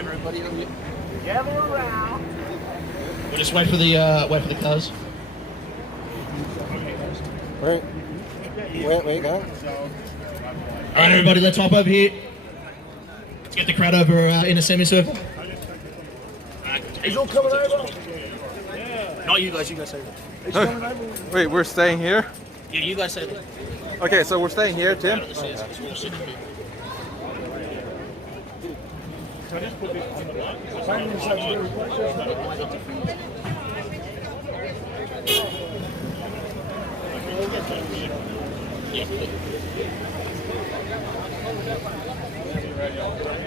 everybody over here. Gather around. We'll just wait for the cars. Where you going? All right, everybody, let's hop over here. Let's get the crowd over in a semicircle. He's all coming over. Not you guys over. He's coming over. Wait, we're staying here? Yeah, you guys over. Okay, so we're staying here, Tim? All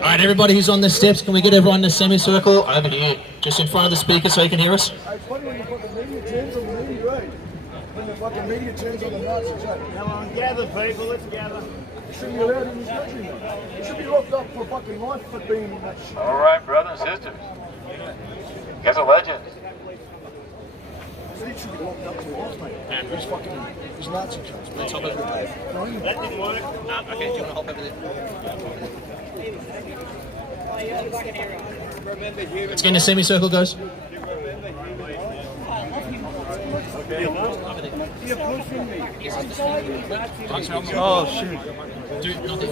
right, everybody who's on the steps, can we get everyone in a semicircle over here, just in front of the speaker so you can hear us? It's funny when the fucking media turns on the media, right? When the fucking media turns on the Nazis, right? Come on, gather, people, let's gather. You shouldn't be allowed in this country, man. You should be locked up for fucking life for being in that shit. All right, brothers and sisters. You guys are legends. So he should be locked up for life, mate. And he's fucking, he's Nazi chance. Let's hop over there. That didn't work. Okay, do you want to hop over there? Let's get in a semicircle, guys. Oh, shoot. Dude, nothing.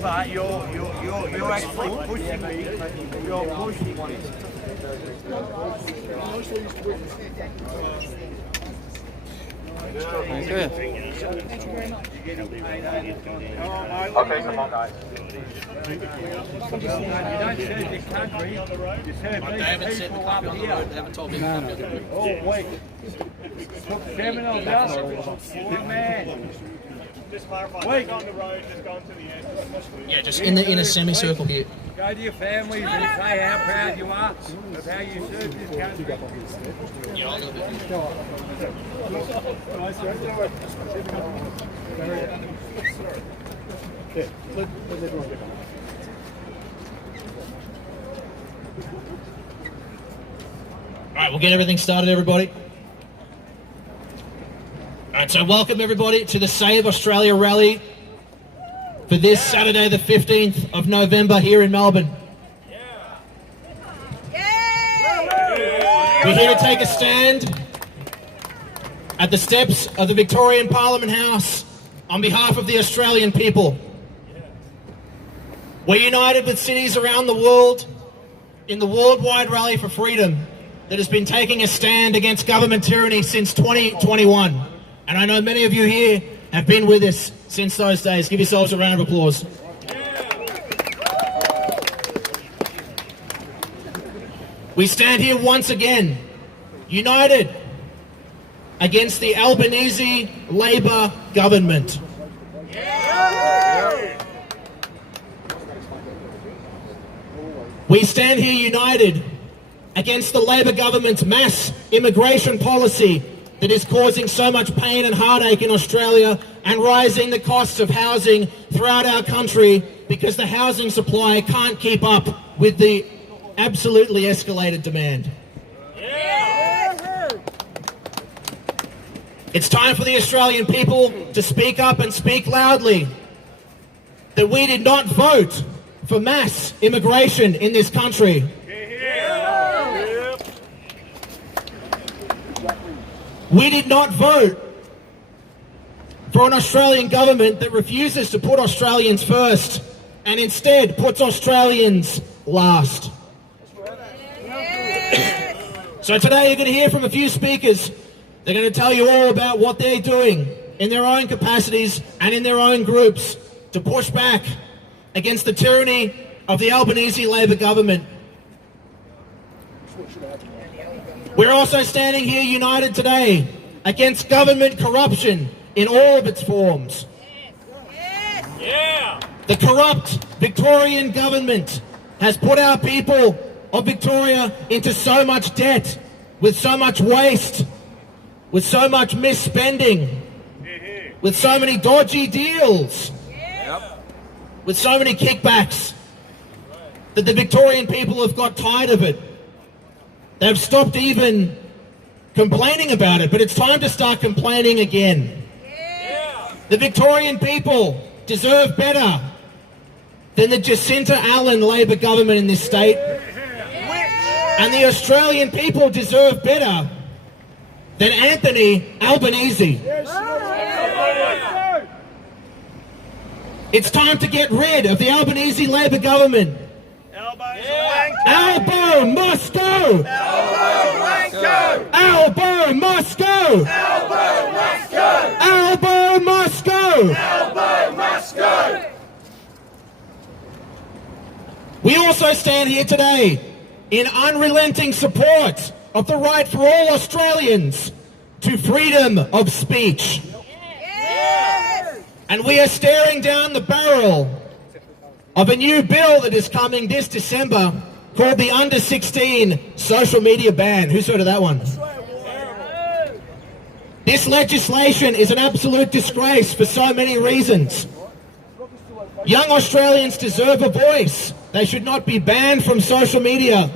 But you're actually pushing me. You're pushing me. Okay. Okay, come on, guys. You don't serve the country, you serve They haven't these said the people copy up on the road. here. They haven't told me the copy on the road. Oh, wait. Put criminals out. Good man. Just clarify, Wait. on the road, just going to the end. Yeah, just in a semicircle here. Go to your families and say how proud you are of how you serve this country. Yeah, I'll go a bit. All right, we'll get everything started, everybody. All right, so welcome everybody to the Save Australia rally for this Saturday, the 15th of November here in Melbourne. We're here to take a stand at the steps of the Victorian Parliament House on behalf of the Australian people. We're united with cities around the world in the worldwide rally for freedom that has been taking a stand against government tyranny since 2021. And I know many of you here have been with us since those days. Give yourselves a round of applause. We stand here once again, united against the Albanese Labor government. We stand here united against the Labor government's mass immigration policy that is causing so much pain and heartache in Australia and rising the costs of housing throughout our country because the housing supply can't keep up with the absolutely escalated demand. It's time for the Australian people to speak up and speak loudly that we did not vote for mass immigration in this country. We did not vote for an Australian government that refuses to put Australians first and instead puts Australians last. So today you're going to hear from a few speakers. They're going to tell you all about what they're doing in their own capacities and in their own groups to push back against the tyranny of the Albanese Labor government. We're also standing here united today against government corruption in all of its forms. The corrupt Victorian government has put our people of Victoria into so much debt, with so much waste, with so much misspending, with so many dodgy deals, with so many kickbacks. that the Victorian people have got tired of it. They've stopped even complaining about it, but it's time to start complaining again. The Victorian people deserve better than the Jacinta Allen Labor government in this state. And the Australian people deserve better than Anthony Albanese. It's time to get rid of the Albanese Labor government. Albo must go! Albo must go! Albo must go! We also stand here today in unrelenting support of the right for all Australians to freedom of speech. And we are staring down the barrel of a new bill that is coming this December called the Under 16 Social Media Ban. Who's heard of that one? This legislation is an absolute disgrace for so many reasons. Young Australians deserve a voice. They should not be banned from social media.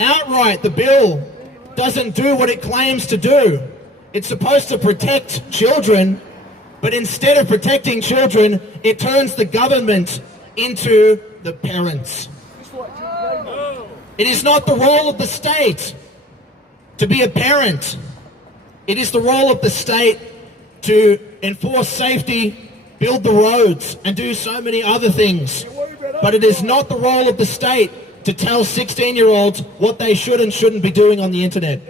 Outright, the bill doesn't do what it claims to do. It's supposed to protect children, but instead of protecting children, it turns the government into the parents. It is not the role of the state to be a parent. It is the role of the state to enforce safety, build the roads, and do so many other things. But it is not the role of the state to tell 16-year-olds what they should and shouldn't be doing on the internet.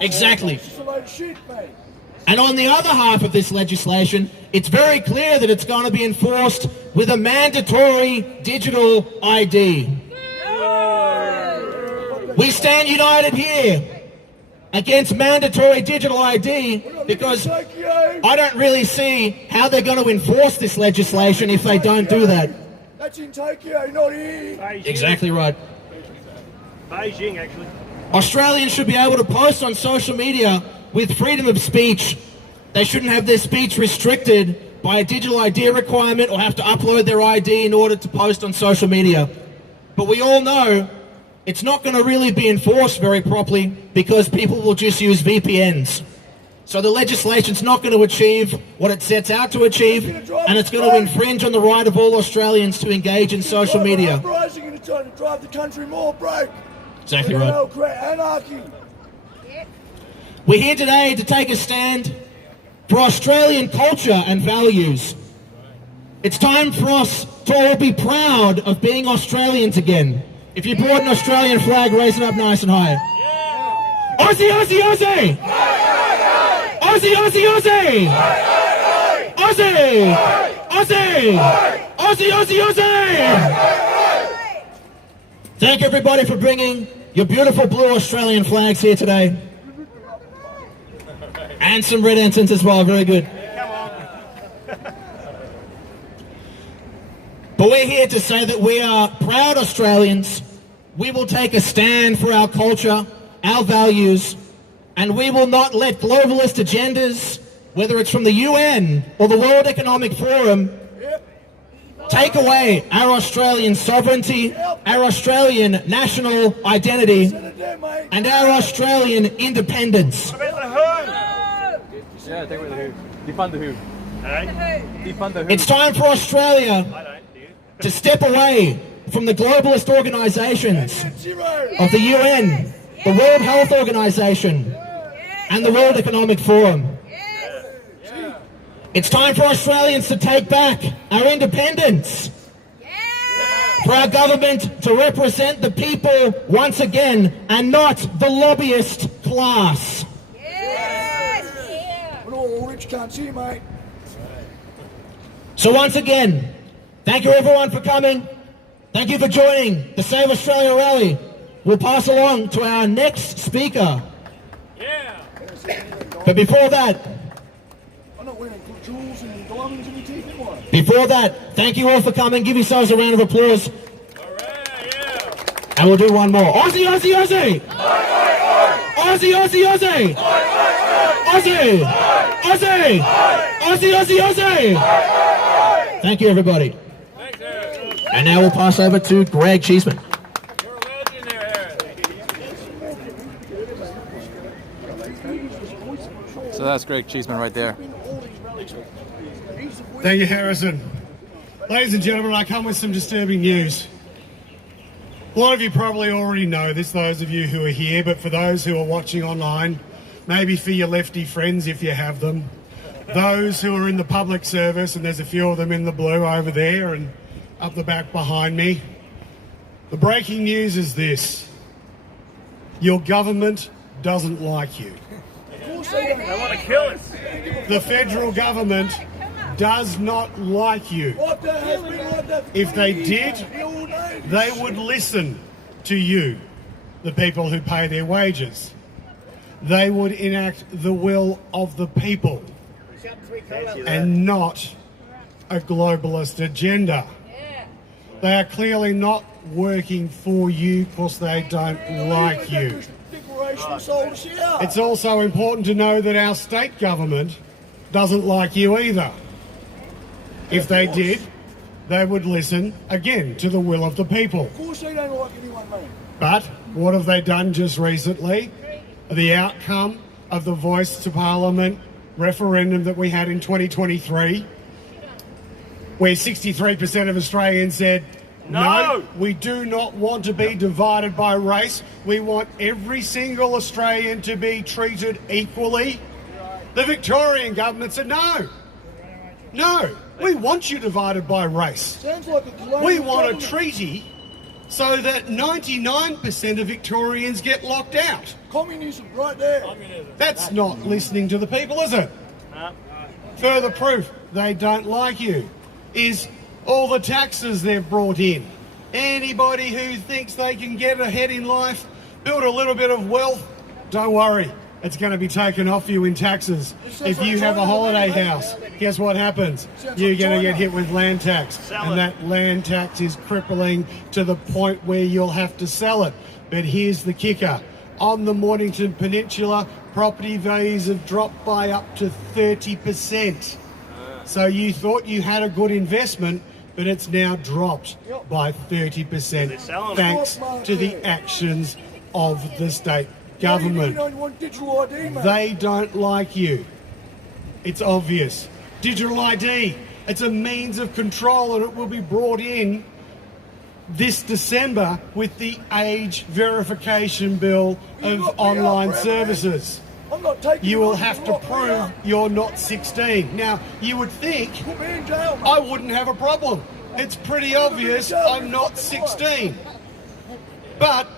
Exactly. And on the other half of this legislation, it's very clear that it's going to be enforced with a mandatory digital ID. We stand united here against mandatory digital ID because I don't really see how they're going to enforce this legislation if they don't do that. That's in Tokyo, not here. Exactly right. Beijing, actually. Australians should be able to post on social media with freedom of speech. They shouldn't have their speech restricted by a digital ID requirement or have to upload their ID in order to post on social media. But we all know it's not going to really be enforced very properly because people will just use VPNs. So the legislation's not going to achieve what it sets out to achieve, and it's going to infringe on the right of all Australians to engage in social media. Uprising and trying to drive the country more broke. Exactly right. Anarchy. We're here today to take a stand for Australian culture and values. It's time for us to all be proud of being Australians again. If you brought an Australian flag, raise it up nice and high. Aussie, Aussie, Aussie! Aussie, Aussie, Aussie! Aussie! Aussie! Aussie, Aussie, Aussie! Thank everybody for bringing your beautiful blue Australian flags here today. And some red ensigns as well, very good. But we're here to say that we are proud Australians. We will take a stand for our culture, our values, and we will not let globalist agendas, whether it's from the UN or the World Economic Forum, take away our Australian sovereignty, our Australian national identity, and our Australian independence. Yeah, take away the who. Defund the who. Defund the who. It's time for Australia to step away from the globalist organisations of the UN, the World Health Organization, and the World Economic Forum. It's time for Australians to take back our independence. For our government to represent the people once again and not the lobbyist class. We're all rich cunts here, mate. So once again, thank you everyone for coming. Thank you for joining the Save Australia rally. We'll pass along to our next speaker. But before that, I'm not wearing jewels and diamonds in your teeth, am I? before that, thank you all for coming. Give yourselves a round of applause. And we'll do one more. Aussie, Aussie, Aussie! Aussie, Aussie, Aussie! Aussie! Aussie! Aussie, Aussie, Aussie! Thank you, everybody. And now we'll pass over to Greg Cheeseman. You're a legend there, Harris. So that's Greg Cheeseman right there. Thank you, Harrison. Ladies and gentlemen, I come with some disturbing news. A lot of you probably already know this, those of you who are here, but for those who are watching online, maybe for your lefty friends if you have them, those who are in the public service, and there's a few of them in the blue over there and up the back behind me, the breaking news is this: your government doesn't like you. They want to kill us. The federal government does not like you. If they did, they would listen to you, the people who pay their wages. They would enact the will of the people and not a globalist agenda. They are clearly not working for you because they don't like you. It's also important to know that our state government doesn't like you either. If they did, they would listen again to the will of the people. Of course they don't like anyone, mate. But what have they done just recently? The outcome of the Voice to Parliament referendum that we had in 2023, where 63% of Australians said, no, we do not want to be divided by race. We want every single Australian to be treated equally. The Victorian government said, no, we want you divided by race. Sounds like a We want a treaty so that 99% of Victorians get locked out. Communism right there. That's not listening to the people, is it? Further proof they don't like you is all the taxes they've brought in. Anybody who thinks they can get ahead in life, build a little bit of wealth, don't worry. It's going to be taken off you in taxes. If you have a holiday house, guess what happens? You're going to get hit with land tax. And that land tax is crippling to the point where you'll have to sell it. But here's the kicker. On the Mornington Peninsula, property values have dropped by up to 30%. So you thought you had a good investment, but it's now dropped by 30% thanks to the actions of the state government. They don't like you. It's obvious. Digital ID, it's a means of control, and it will be brought in this December with the age verification bill of online services. You will have to prove you're not 16. Now, you would think I wouldn't have a problem. It's pretty obvious I'm not 16. But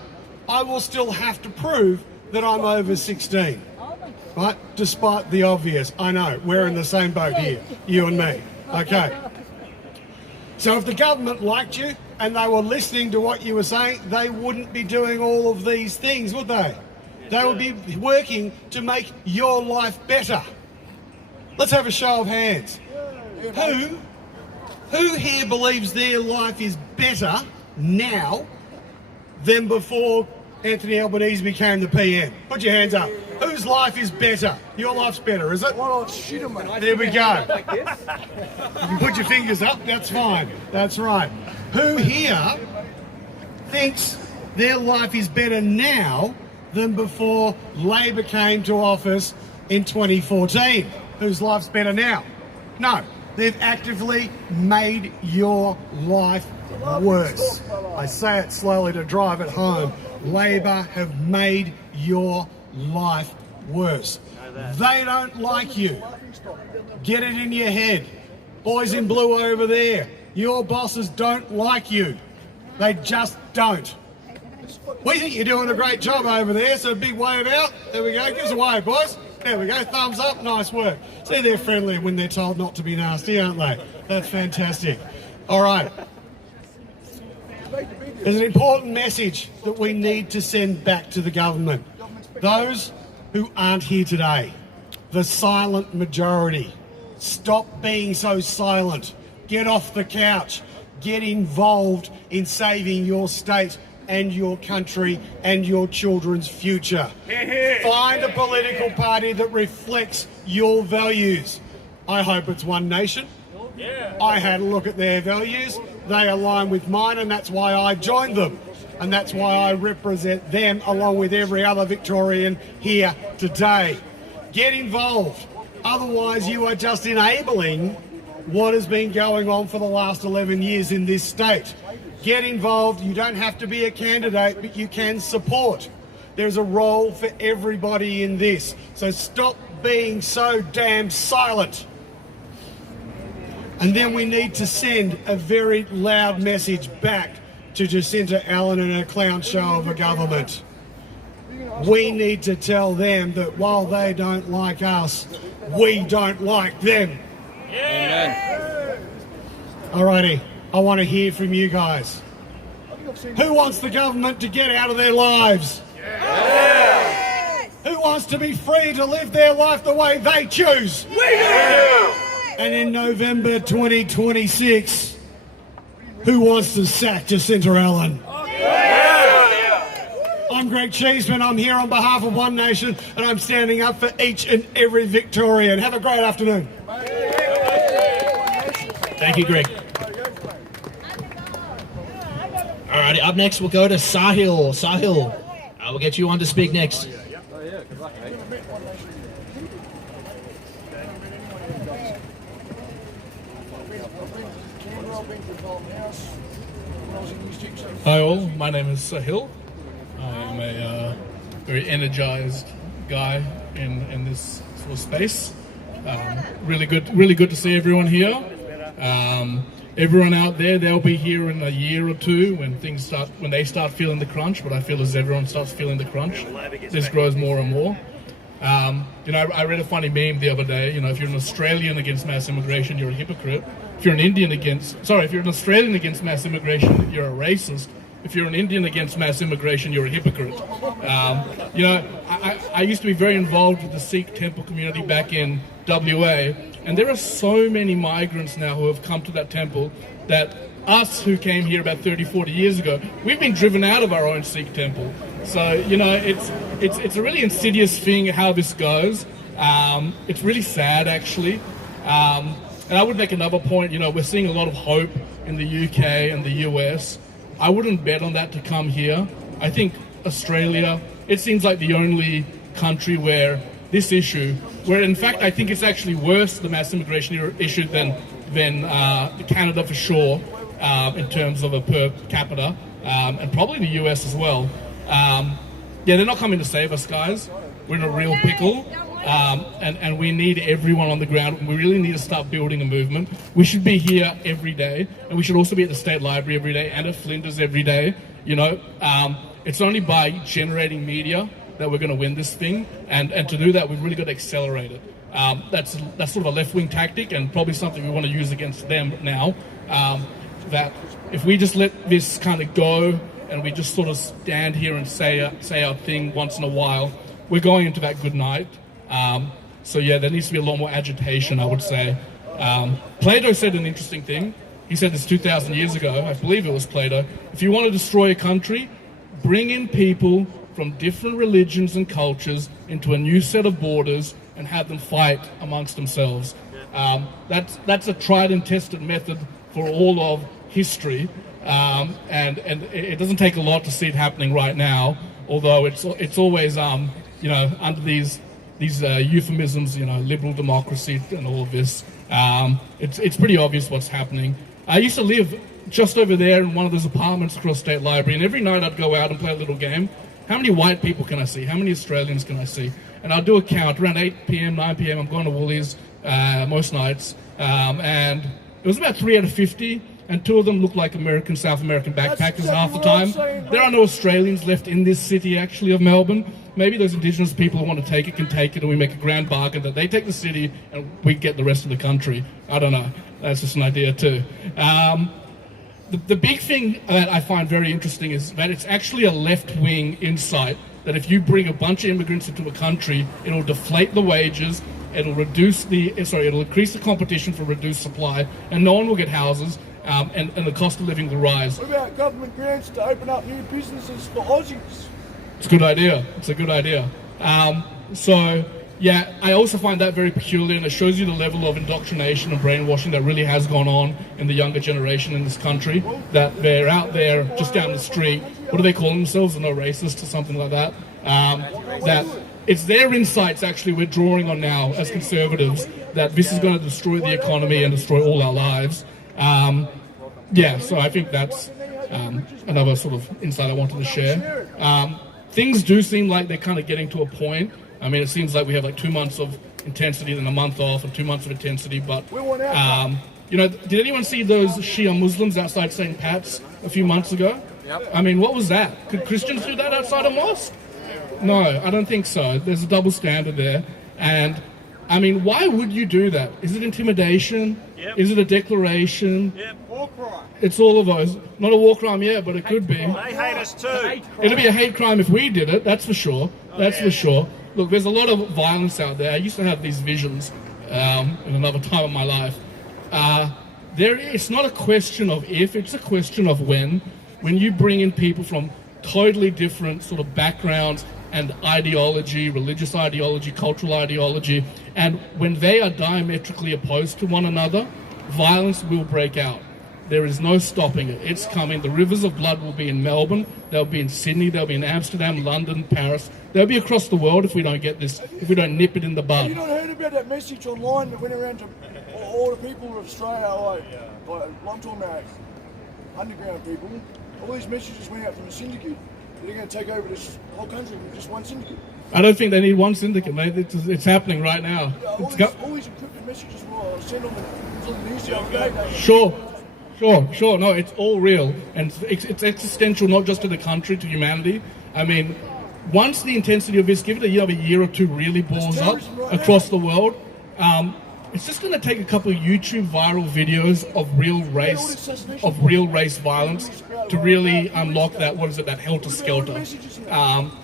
I will still have to prove that I'm over 16. Right? Despite the obvious. I know, we're in the same boat here, you and me. Okay. So if the government liked you and they were listening to what you were saying, they wouldn't be doing all of these things, would they? They would be working to make your life better. Let's have a show of hands. Who here believes their life is better now than before Anthony Albanese became the PM? Put your hands up. Whose life is better? Your life's better, is it? There we go. You can put your fingers up, that's fine. That's right. Who here thinks their life is better now than before Labor came to office in 2014? Whose life's better now? No. They've actively made your life worse. I say it slowly to drive it home. Labor have made your life worse. They don't like you. Get it in your head. Boys in blue over there, your bosses don't like you. They just don't. We think you're doing a great job over there, so a big wave out. There we go. Give us a wave, boys. There we go. Thumbs up. Nice work. See, they're friendly when they're told not to be nasty, aren't they? That's fantastic. All right. There's an important message that we need to send back to the government. Those who aren't here today, the silent majority, stop being so silent. Get off the couch. Get involved in saving your state and your country and your children's future. Find a political party that reflects your values. I hope it's One Nation. I had a look at their values they align with mine, and that's why I joined them. And that's why I represent them along with every other Victorian here today. Get involved. Otherwise, you are just enabling what has been going on for the last 11 years in this state. Get involved. You don't have to be a candidate, but you can support. There's a role for everybody in this. So stop being so damn silent. And then we need to send a very loud message back to Jacinta Allen and her clown show of a government. We need to tell them that while they don't like us, we don't like them. Amen. Alrighty, I want to hear from you guys. Who wants the government to get out of their lives? Yes. Who wants to be free to live their life the way they choose? We do. And in November 2026, who wants to sack Jacinta Allen? I'm Greg Cheeseman. I'm here on behalf of One Nation, and I'm standing up for each and every Victorian. Have a great afternoon. Thank you, Greg. Alrighty, up next we'll go to Sahil. Sahil, we'll get you on to speak next. Oh yeah, good luck, mate. Hi all, my name is Sahil. I'm a very energized guy in this sort of space. Really good to see everyone here. Everyone out there, they'll be here in a year or two when they start feeling the crunch. But I feel as everyone starts feeling the crunch, this grows more and more. I read a funny meme the other day. If you're an Australian against mass immigration, you're a hypocrite. If you're an Australian against mass immigration, you're a racist. If you're an Indian against mass immigration, you're a hypocrite. I used to be very involved with the Sikh temple community back in WA, and there are so many migrants now who have come to that temple that us who came here about 30, 40 years ago, we've been driven out of our own Sikh temple. So, it's a really insidious thing how this goes. It's really sad, actually. And I would make another point, we're seeing a lot of hope in the UK and the US. I wouldn't bet on that to come here. I think Australia, it seems like the only country where this issue, where in fact I think it's actually worse, the mass immigration issue, than Canada for sure, in terms of a per capita, and probably the US as well. They're not coming to save us, guys. We're in a real pickle. And we need everyone on the ground. We really need to start building a movement. We should be here every day, and we should also be at the State Library every day and at Flinders every day. It's only by generating media that we're going to win this thing, and to do that, we've really got to accelerate it. That's sort of a left-wing tactic, and probably something we want to use against them now. That if we just let this kind of go, and we just sort of stand here and say our thing once in a while, we're going into that good night. There needs to be a lot more agitation, I would say. Plato said an interesting thing. He said this 2,000 years ago, I believe it was Plato. If you want to destroy a country, bring in people from different religions and cultures into a new set of borders and have them fight amongst themselves. That's a tried and tested method for all of history. And it doesn't take a lot to see it happening right now, although it's always, under these euphemisms, liberal democracy and all of this. It's pretty obvious what's happening. I used to live just over there in one of those apartments across State Library, and every night I'd go out and play a little game. How many white people can I see? How many Australians can I see? And I'll do a count. Around 8 p.m., 9 p.m., I'm going to Woolies most nights. And it was about 3 out of 50, and 2 of them look like South American backpackers half the time. There are no Australians left in this city, actually, of Melbourne. Maybe those Indigenous people who want to take it can take it, and we make a grand bargain that they take the city and we get the rest of the country. I don't know. That's just an idea too. The big thing that I find very interesting is that it's actually a left-wing insight that if you bring a bunch of immigrants into a country, it'll deflate the wages, it'll increase the competition for reduced supply, and no one will get houses, and the cost of living will rise. What about government grants to open up new businesses for Aussies? It's a good idea. It's a good idea. So yeah, I also find that very peculiar, and it shows you the level of indoctrination and brainwashing that really has gone on in the younger generation in this country, that they're out there just down the street. What do they call themselves? They're not racist or something like that. That it's their insights actually we're drawing on now as conservatives, that this is going to destroy the economy and destroy all our lives. Yeah, so I think that's another sort of insight I wanted to share. Things do seem like they're kind of getting to a point. I mean, it seems like we have like 2 months of intensity, then a month off, and 2 months of intensity. But, you know, did anyone see those Shia Muslims outside St. Pat's a few months ago? Yep. I mean, what was that? Could Christians do that outside a mosque? No, I don't think so. There's a double standard there. And, I mean, why would you do that? Is it intimidation? Yep. Is it a declaration? Yep. War crime. It's all of those. Not a war crime yet, but it could be. They hate us too. It'll be a hate crime if we did it, that's for sure. That's for sure. Look, there's a lot of violence out there. I used to have these visions in another time of my life. It's not a question of if, it's a question of when. When you bring in people from totally different sort of backgrounds and ideology, religious ideology, cultural ideology, and when they are diametrically opposed to one another, violence will break out. There is no stopping it. It's coming. The rivers of blood will be in Melbourne, they'll be in Sydney, they'll be in Amsterdam, London, Paris. They'll be across the world if we don't get this, if we don't nip it in the bud. You not heard about that message online that went around to all the people of Australia, like I'm talking about underground people. All these messages went out from the syndicate. They're going to take over this whole country with just one syndicate. I don't think they need one syndicate, mate. It's happening right now. Yeah, all these encrypted messages were sent on the news the other day. Sure. No, it's all real. And it's existential, not just to the country, to humanity. I mean, once the intensity of this, give it a year or two, really balls up across the world, it's just going to take a couple of YouTube viral videos of real race violence to really unlock that, that helter-skelter.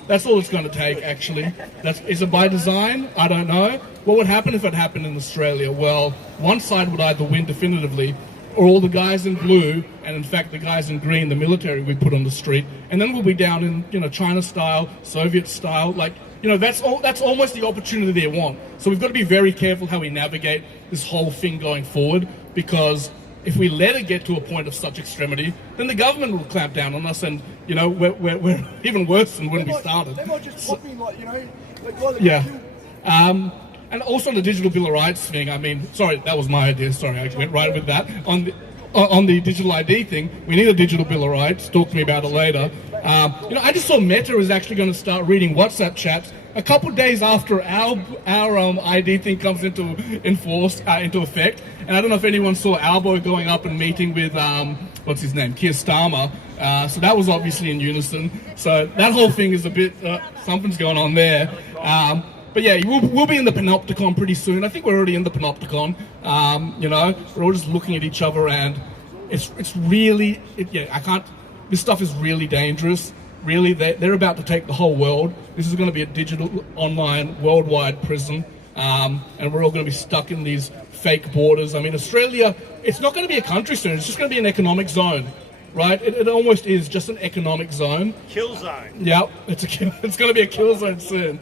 That's all it's going to take, actually. Is it by design? I don't know. What would happen if it happened in Australia? Well, one side would either win definitively, or all the guys in blue, and in fact the guys in green, the military, we put on the street, and then we'll be down in, China style, Soviet style, that's almost the opportunity they want. So we've got to be very careful how we navigate this whole thing going forward, because if we let it get to a point of such extremity, then the government will clamp down on us, and we're even worse than when we started. They might just pop in, yeah. And also on the digital Bill of Rights thing, I mean, sorry, that was my idea. Sorry, I went right with that. On the digital ID thing, we need a digital Bill of Rights. Talk to me about it later. I just saw Meta is actually going to start reading WhatsApp chats a couple of days after our ID thing comes into effect. And I don't know if anyone saw Albo going up and meeting with what's his name, Keir Starmer. So that was obviously in unison. So that whole thing is a bit something's going on there. But yeah, we'll be in the panopticon pretty soon. I think we're already in the panopticon. We're all just looking at each other, and it's really, this stuff is really dangerous. Really, they're about to take the whole world. This is going to be a digital, online, worldwide prison. And we're all going to be stuck in these fake borders. I mean, Australia, it's not going to be a country soon. It's just going to be an economic zone. Right? It almost is just an economic zone. Kill zone. Yep, it's going to be a kill zone soon.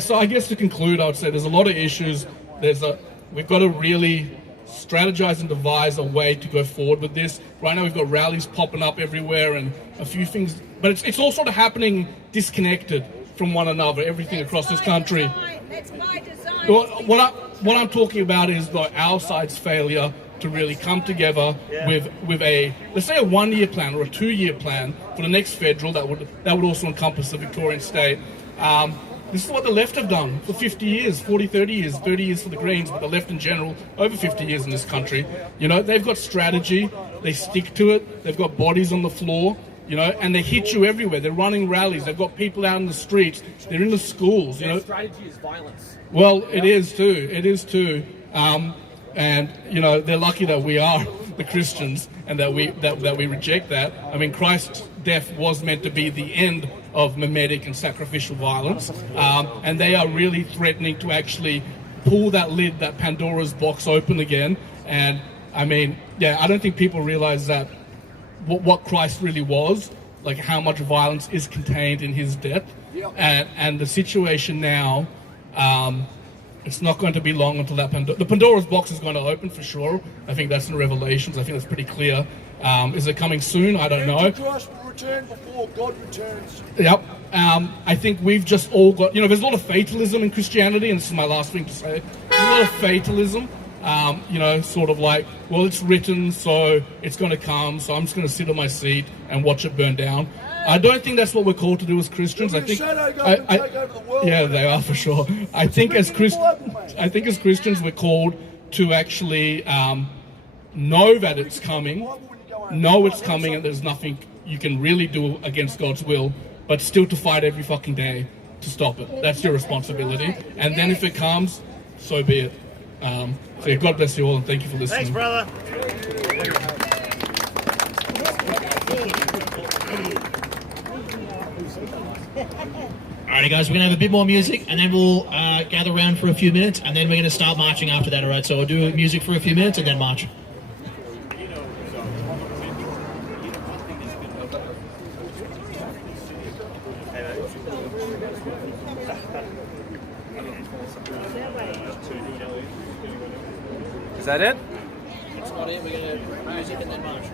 So I guess to conclude, I would say there's a lot of issues. We've got to really strategize and devise a way to go forward with this. Right now we've got rallies popping up everywhere and a few things, but it's all sort of happening disconnected from one another, everything across this country. That's by design. What I'm talking about is our side's failure to really come together with a, let's say, a 1-year plan or a 2-year plan for the next federal that would also encompass the Victorian state. This is what the left have done for 50 years, 40, 30 years, 30 years for the Greens, but the left in general, over 50 years in this country. They've got strategy, they stick to it, they've got bodies on the floor, and they hit you everywhere. They're running rallies, they've got people out in the streets, they're in the schools. Their strategy is violence. Well, it is too. And they're lucky that we are the Christians and that we reject that. I mean, Christ's death was meant to be the end of mimetic and sacrificial violence, and they are really threatening to actually pull that lid, that Pandora's box, open again. And I mean, I don't think people realize that what Christ really was, like how much violence is contained in his death, and the situation now It's not going to be long until the Pandora's box is going to open for sure. I think that's in Revelations. I think that's pretty clear. Is it coming soon? I don't know. Christ will return before God returns. Yep. I think we've just all got, there's a lot of fatalism in Christianity, and this is my last thing to say. There's a lot of fatalism, sort of like, well, it's written, so it's going to come, so I'm just going to sit on my seat and watch it burn down. I don't think that's what we're called to do as Christians. I think, take over the world. yeah, they are for sure. I think as Christians, we're called to actually know that it's coming, know it's coming, and there's nothing you can really do against God's will, but still to fight every fucking day to stop it. That's your responsibility. And then if it comes, so be it. So yeah, God bless you all, and thank you for listening. Thanks, brother. Alrighty, guys, we're going to have a bit more music, and then we'll gather around for a few minutes, and then we're going to start marching after that, alright? So we'll do music for a few minutes, and then march. Is that it? That's not it. We're going to music and then march.